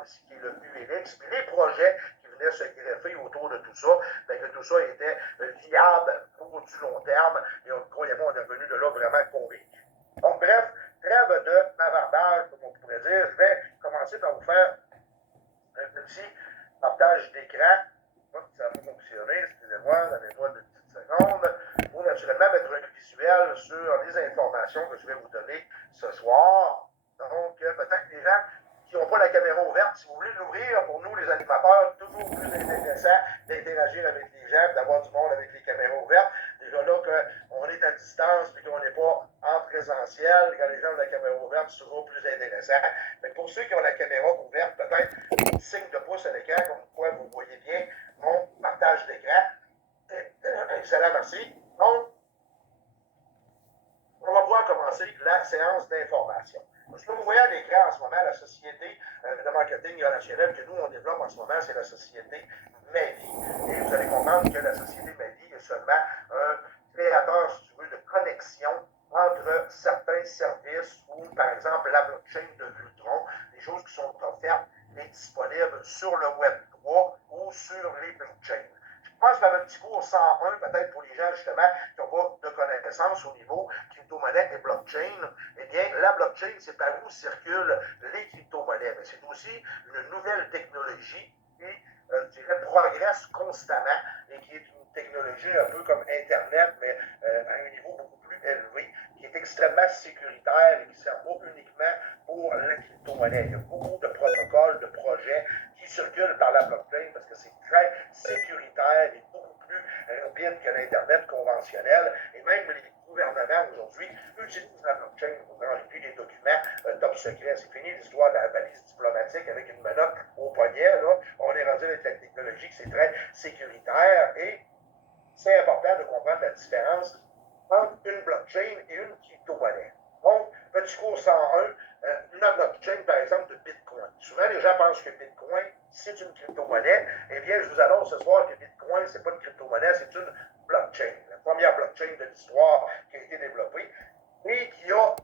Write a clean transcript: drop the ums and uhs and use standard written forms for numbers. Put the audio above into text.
parle ici, qui est le UNX, puis les projets qui venaient se greffer autour de tout ça, bien que tout ça était viable pour du long terme, et croyez-moi, on est revenu de là vraiment convaincu. Donc, bref, trêve de bavardage, comme on pourrait dire. Je vais commencer par vous faire un petit partage d'écran. Ça va fonctionner, excusez-moi, donnez-moi une petite seconde. Pour naturellement mettre un visuel sur les informations que je vais vous donner ce soir. Donc, peut-être que les gens qui n'ont pas la caméra ouverte, si vous voulez l'ouvrir, pour nous, les animateurs, toujours plus intéressant d'interagir avec les gens, d'avoir du monde avec les caméras ouvertes. Déjà là, qu'on est à distance et qu'on n'est pas en présentiel, quand les gens ont la caméra ouverte, c'est toujours plus intéressant. Mais pour ceux qui ont la caméra ouverte, peut-être un signe de pouce à l'écran, comme quoi vous voyez bien mon partage d'écran. Excellent, merci. Donc, on va pouvoir commencer la séance d'information. Ce que vous voyez à l'écran en ce moment, la société de marketing relationnel que nous, on développe en ce moment, c'est la société Meli. Et vous allez comprendre que la société Meli est seulement un créateur, si tu veux, de connexion entre certains services ou, par exemple, la blockchain de Vultron, des choses qui sont offertes et disponibles sur le Web 3 ou sur les blockchains. Je pense faire un petit cours 101, peut-être pour les gens, justement, qui n'ont pas de connaissances au niveau crypto-monnaie et blockchain. Eh bien, la blockchain, c'est par où circulent les crypto-monnaies. Mais c'est aussi une nouvelle technologie qui, je dirais, progresse constamment et qui est une technologie un peu comme Internet, mais à un niveau beaucoup plus élevé, qui est extrêmement sécuritaire et qui ne sert pas uniquement pour la crypto-monnaie. Il y a beaucoup de protocoles, de projets qui circulent par la blockchain parce que c'est très sécuritaire et beaucoup plus rapide que l'Internet conventionnel. Et même les gouvernements aujourd'hui utilisent la blockchain pour enlever des documents top secret. C'est fini l'histoire de la valise diplomatique avec une menotte au poignet. Là. On est rendu avec la technologie que c'est très sécuritaire et c'est important de comprendre la différence entre une blockchain et une crypto-monnaie. Donc, petit cours 101, une blockchain, par exemple, de Bitcoin. Souvent, les gens pensent que Bitcoin, c'est une crypto-monnaie. Eh bien, je vous annonce ce soir que Bitcoin, ce n'est pas une crypto-monnaie, c'est une blockchain. La première blockchain de l'histoire qui a été développée et qui a